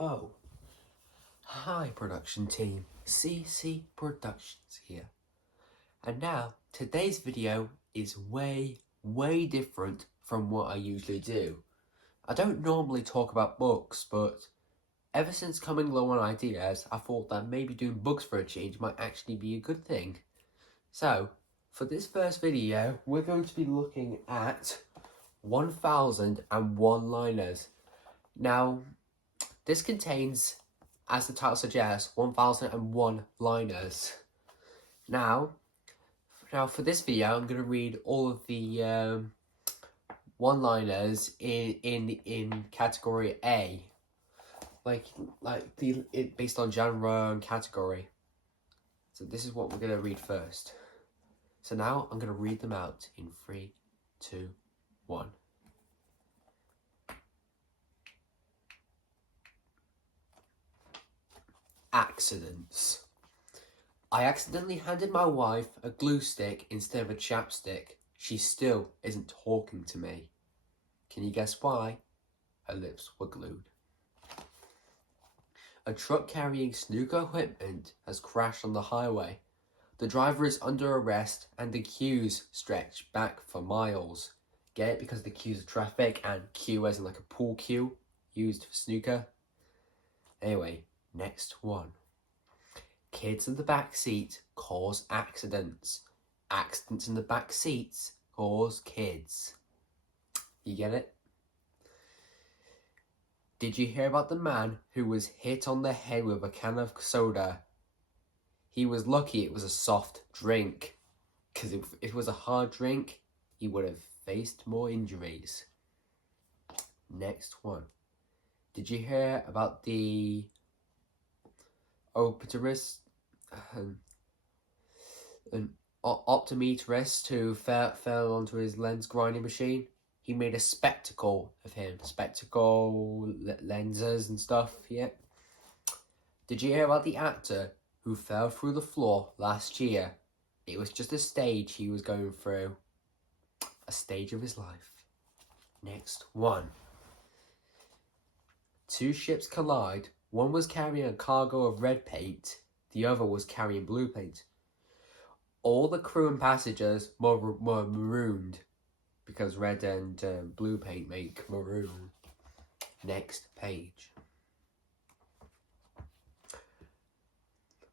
Oh, hi production team, CC Productions here. And now, today's video is way different from what I usually do. I don't normally talk about books, but ever since coming low on ideas, I thought that maybe doing books for a change might actually be a good thing. So, for this first video, we're going to be looking at 1001 liners. Now, this contains, as the title suggests, 1001 liners. Now for this video, I'm going to read all of the one-liners in category A, based on genre and category. So this is what we're going to read first. So now I'm going to read them out in 3, 2, 1. Accidents. I accidentally handed my wife a glue stick instead of a chapstick. She still isn't talking to me. Can you guess why? Her lips were glued. A truck carrying snooker equipment has crashed on the highway. The driver is under arrest and the queues stretch back for miles. Get it? Because the queues of traffic, and queue as in like a pool cue used for snooker. Anyway, next one. Kids in the back seat cause accidents. Accidents in the back seats cause kids. You get it? Did you hear about the man who was hit on the head with a can of soda? He was lucky it was a soft drink, because if it was a hard drink, he would have faced more injuries. Next one. Did you hear about the optometrist an optometrist who fell onto his lens grinding machine? He made a spectacle of him. Spectacle lenses and stuff, yeah. Did you hear about the actor who fell through the floor last year? It was just a stage he was going through. A stage of his life. Next one. Two ships collide. One was carrying a cargo of red paint. The other was carrying blue paint. All the crew and passengers were marooned, because red and blue paint make maroon. Next page.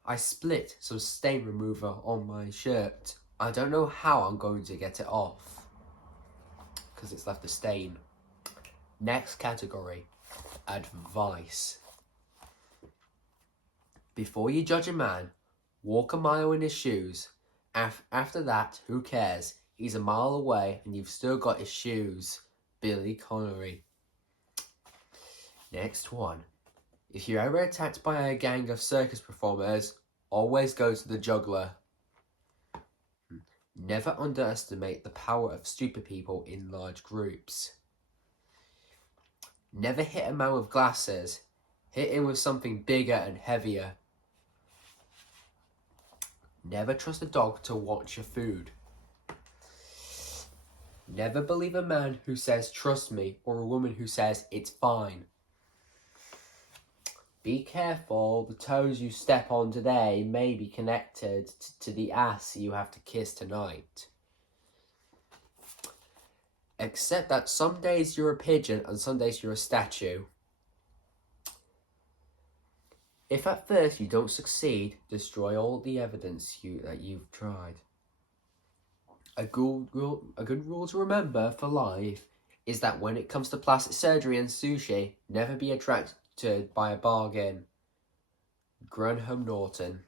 I split some stain remover on my shirt. I don't know how I'm going to get it off, because it's left a stain. Next category. Advice. Before you judge a man, walk a mile in his shoes. After that, who cares? He's a mile away and you've still got his shoes. Billy Connery. Next one. If you're ever attacked by a gang of circus performers, always go to the juggler. Never underestimate the power of stupid people in large groups. Never hit a man with glasses. Hit him with something bigger and heavier. Never trust a dog to watch your food. Never believe a man who says trust me or a woman who says it's fine. Be careful, the toes you step on today may be connected to the ass you have to kiss tonight. Accept that some days you're a pigeon and some days you're a statue. If at first you don't succeed, destroy all the evidence that you've tried. A good rule to remember for life is that when it comes to plastic surgery and sushi, never be attracted by a bargain. Graham Norton.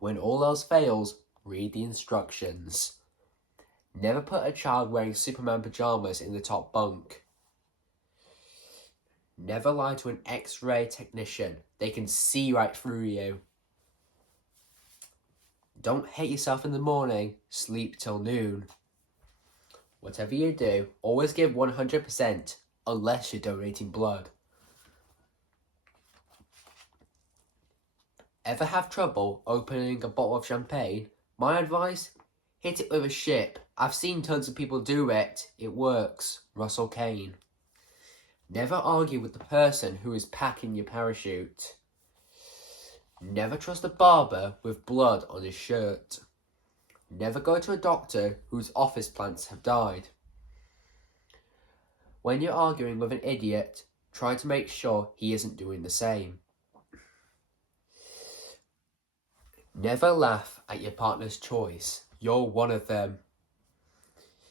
When all else fails, read the instructions. Never put a child wearing Superman pajamas in the top bunk. Never lie to an X-ray technician. They can see right through you. Don't hate yourself in the morning. Sleep till noon. Whatever you do, always give 100%, unless you're donating blood. Ever have trouble opening a bottle of champagne? My advice? Hit it with a ship. I've seen tons of people do it. It works. Russell Kane. Never argue with the person who is packing your parachute. Never trust a barber with blood on his shirt. Never go to a doctor whose office plants have died. When you're arguing with an idiot, try to make sure he isn't doing the same. Never laugh at your partner's choice. You're one of them.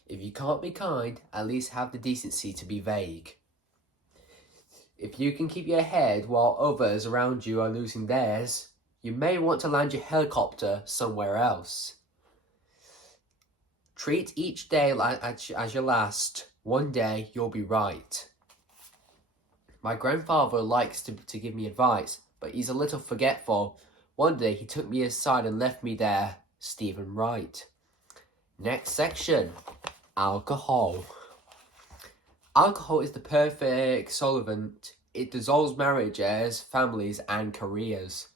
If you can't be kind, at least have the decency to be vague. If you can keep your head while others around you are losing theirs, you may want to land your helicopter somewhere else. Treat each day as your last. One day you'll be right. My grandfather likes to give me advice, but he's a little forgetful. One day he took me aside and left me there. Stephen Wright. Next section. Alcohol. Alcohol is the perfect solvent. It dissolves marriages, families, and careers.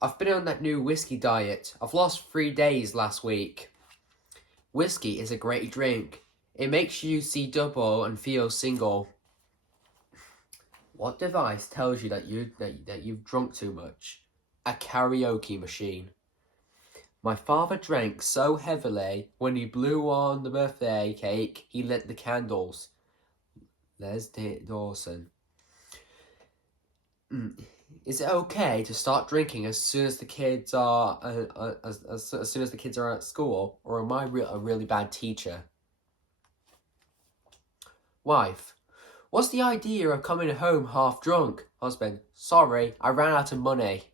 I've been on that new whiskey diet. I've lost 3 days last week. Whiskey is a great drink. It makes you see double and feel single. What device tells you that you've drunk too much? A karaoke machine. My father drank so heavily, when he blew on the birthday cake, he lit the candles. Les Dawson. Is it okay to start drinking as soon as the kids are as soon as the kids are at school, or am I a really bad teacher? Wife. What's the idea of coming home half drunk? Husband. Sorry, I ran out of money.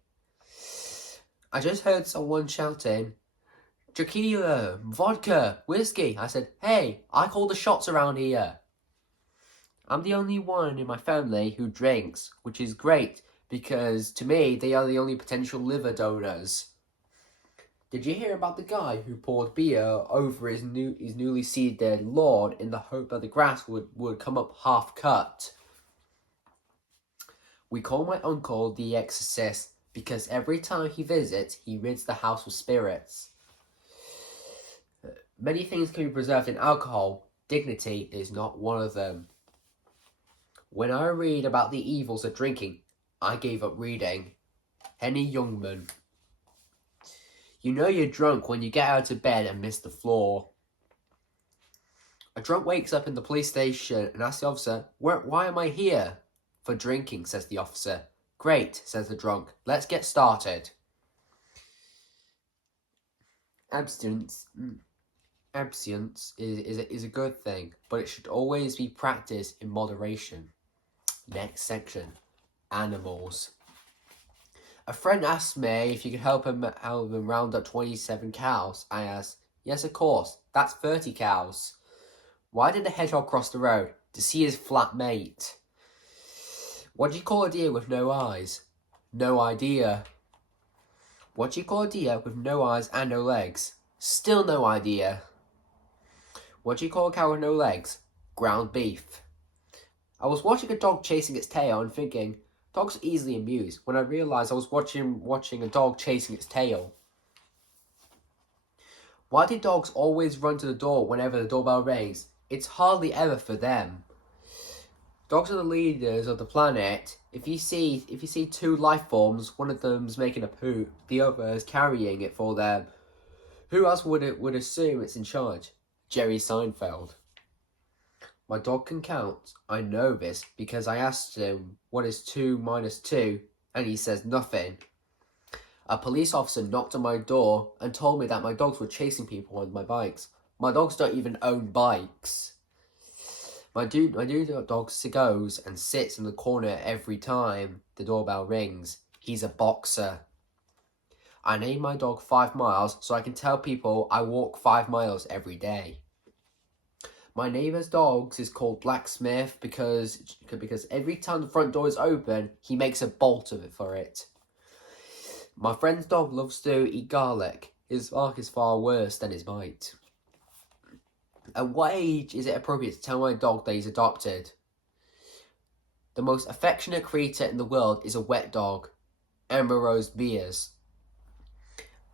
I just heard someone shouting, tequila, vodka, whiskey. I said, hey, I call the shots around here. I'm the only one in my family who drinks, which is great, because to me, they are the only potential liver donors. Did you hear about the guy who poured beer over his newly seeded lawn in the hope that the grass would come up half cut? We call my uncle the exorcist because every time he visits, he rids the house with spirits. Many things can be preserved in alcohol. Dignity is not one of them. When I read about the evils of drinking, I gave up reading. Henny Youngman. You know you're drunk when you get out of bed and miss the floor. A drunk wakes up in the police station and asks the officer, why am I here? For drinking, says the officer. Great, says the drunk. Let's get started. Abstinence is a good thing, but it should always be practiced in moderation. Next section. Animals. A friend asked me if you could help him round up 27 cows. I asked, yes, of course. That's 30 cows. Why did the hedgehog cross the road? To see his flat mate. What do you call a deer with no eyes? No idea. What do you call a deer with no eyes and no legs? Still no idea. What do you call a cow with no legs? Ground beef. I was watching a dog chasing its tail and thinking, dogs are easily amused, when I realised I was watching a dog chasing its tail. Why do dogs always run to the door whenever the doorbell rings? It's hardly ever for them. Dogs are the leaders of the planet. If you see two life forms, one of them's making a poop, the other is carrying it for them. Who else would assume it's in charge? Jerry Seinfeld. My dog can count. I know this because I asked him what is 2 minus 2, and he says nothing. A police officer knocked on my door and told me that my dogs were chasing people on my bikes. My dogs don't even own bikes. My new dog goes and sits in the corner every time the doorbell rings. He's a boxer. I named my dog 5 Miles so I can tell people I walk 5 miles every day. My neighbour's dog is called Blacksmith because every time the front door is open, he makes a bolt of it for it. My friend's dog loves to eat garlic. His bark is far worse than his bite. At what age is it appropriate to tell my dog that he's adopted? The most affectionate creature in the world is a wet dog, Amber Rose Beers.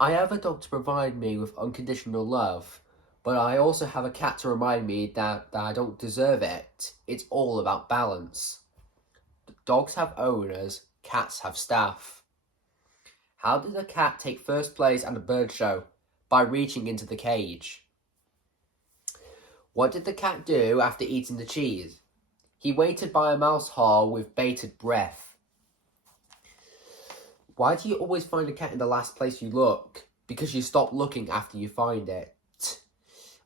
I have a dog to provide me with unconditional love. But I also have a cat to remind me that I don't deserve it. It's all about balance. Dogs have owners, cats have staff. How did a cat take first place at a bird show? By reaching into the cage. What did the cat do after eating the cheese? He waited by a mouse hole with bated breath. Why do you always find a cat in the last place you look? Because you stop looking after you find it.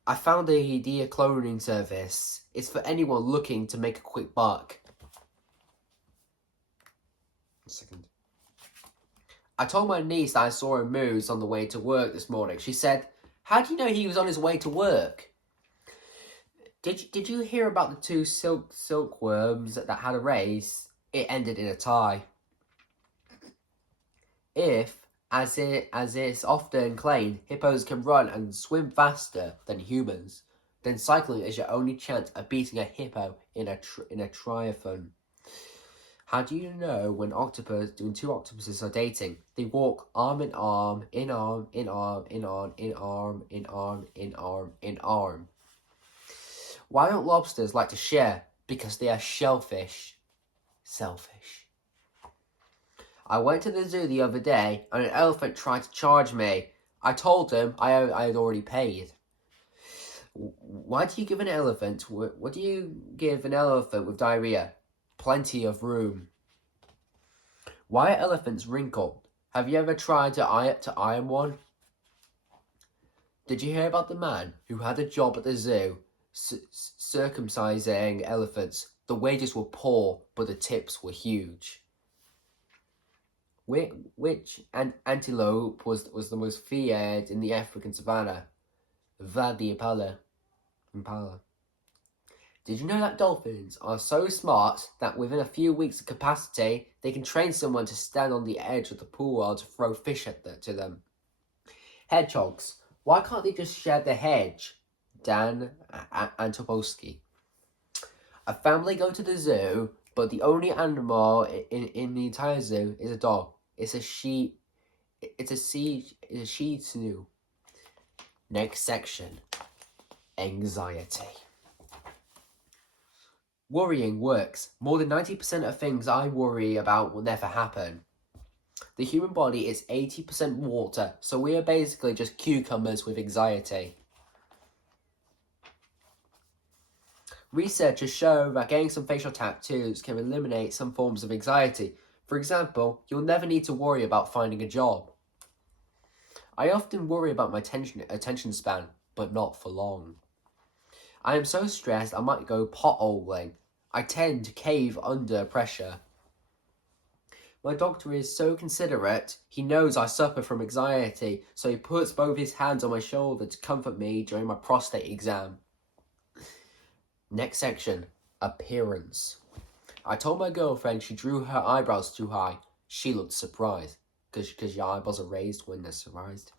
I found the idea cloning service. It's for anyone looking to make a quick buck. A second. I told my niece that I saw a moose on the way to work this morning. She said, "How do you know he was on his way to work?" Did you hear about the two silkworms that had a race? It ended in a tie. If, as is often claimed, hippos can run and swim faster than humans, then cycling is your only chance of beating a hippo in a triathlon. How do you know when two octopuses are dating? They walk arm in arm, in arm, in arm, in arm, in arm, in arm, in arm, in arm. Why don't lobsters like to share? Because they are shellfish. Selfish. I went to the zoo the other day and an elephant tried to charge me. I told him I had already paid. Why do you give an elephant? What do you give an elephant with diarrhea? Plenty of room. Why are elephants wrinkled? Have you ever tried to iron one? Did you hear about the man who had a job at the zoo circumcising elephants? The wages were poor, but the tips were huge. Which antelope was the most feared in the African savannah? The impala. Did you know that dolphins are so smart that within a few weeks of capacity, they can train someone to stand on the edge of the pool to throw fish to them? Hedgehogs. Why can't they just share the hedge? Dan Antopolsky. A family go to the zoo, but the only animal in the entire zoo is a dog. It's a Shih Tzu. Next section. Anxiety. Worrying works. More than 90% of things I worry about will never happen. The human body is 80% water, so we are basically just cucumbers with anxiety. Researchers show that getting some facial tattoos can eliminate some forms of anxiety. For example, you'll never need to worry about finding a job. I often worry about my attention span, but not for long. I am so stressed I might go potholing. I tend to cave under pressure. My doctor is so considerate. He knows I suffer from anxiety, so he puts both his hands on my shoulder to comfort me during my prostate exam. Next section, appearance. I told my girlfriend she drew her eyebrows too high. She looked surprised, because your eyebrows are raised when they're surprised.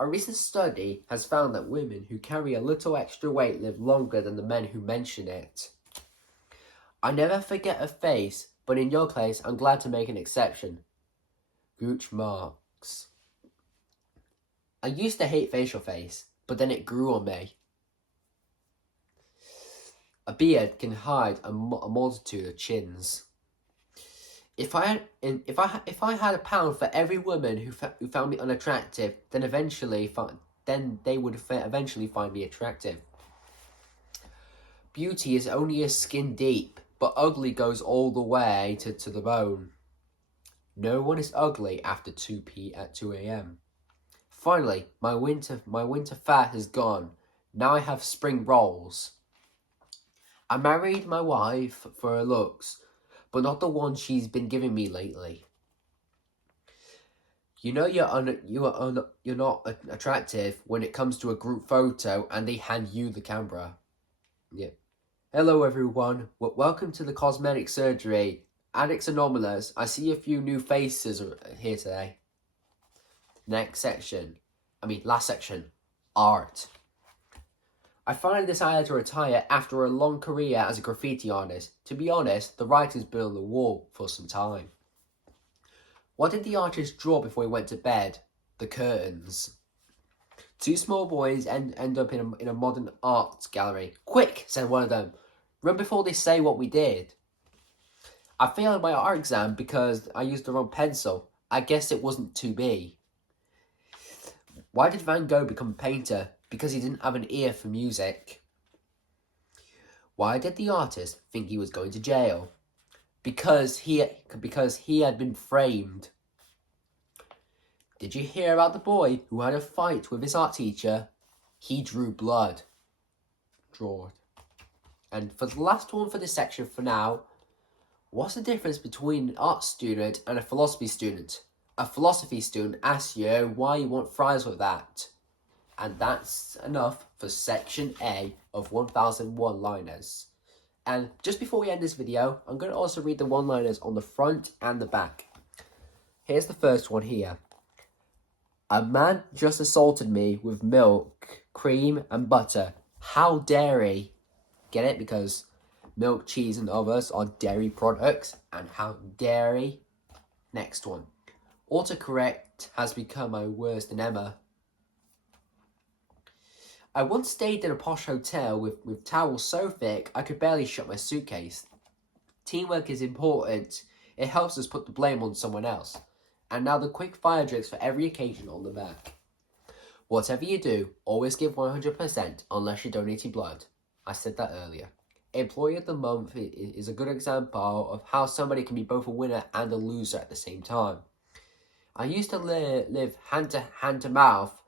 A recent study has found that women who carry a little extra weight live longer than the men who mention it. I never forget a face, but in your case, I'm glad to make an exception. Gooch Marks. I used to hate facial face, but then it grew on me. A beard can hide a multitude of chins. If I had £1 for every woman who found me unattractive, then they would eventually find me attractive. Beauty is only a skin deep, but ugly goes all the way to the bone. No one is ugly after 2 a.m. Finally, my winter fat has gone. Now I have spring rolls. I married my wife for her looks, but not the one she's been giving me lately. You know you're not attractive when it comes to a group photo and they hand you the camera. Yeah. Hello everyone, welcome to the cosmetic surgery. Addicts Anonymous, I see a few new faces here today. Last section, art. I finally decided to retire after a long career as a graffiti artist. To be honest, the writing's been on the wall for some time. What did the artist draw before he went to bed? The curtains. Two small boys end up in a modern art gallery. Quick, said one of them. Run before they say what we did. I failed my art exam because I used the wrong pencil. I guess it wasn't 2B. Why did Van Gogh become a painter? Because he didn't have an ear for music. Why did the artist think he was going to jail? Because he had been framed. Did you hear about the boy who had a fight with his art teacher? He drew blood. Drawed. And for the last one for this section for now, what's the difference between an art student and a philosophy student? A philosophy student asks you why you want fries with that. And that's enough for section A of 1001 one-liners. And just before we end this video, I'm going to also read the one-liners on the front and the back. Here's the first one here. A man just assaulted me with milk, cream, and butter. How dare he? Get it? Because milk, cheese, and others are dairy products. And how dare he? Next one. Autocorrect has become my worst enema. I once stayed in a posh hotel with towels so thick I could barely shut my suitcase. Teamwork is important. It helps us put the blame on someone else. And now the quick fire drinks for every occasion on the back. Whatever you do, always give 100% unless you're donating blood. I said that earlier. Employee of the Month is a good example of how somebody can be both a winner and a loser at the same time. I used to live hand to mouth.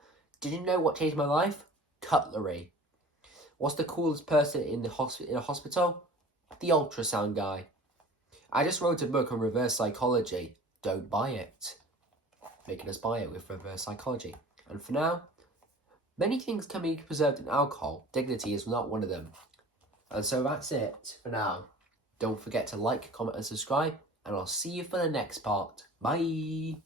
Did you know what changed my life? Cutlery. What's the coolest person in a hospital? The ultrasound guy. I just wrote a book on reverse psychology. Don't buy it. Making us buy it with reverse psychology. And for now, many things can be preserved in alcohol. Dignity is not one of them. And so that's it for now. Don't forget to like, comment, and subscribe. And I'll see you for the next part. Bye.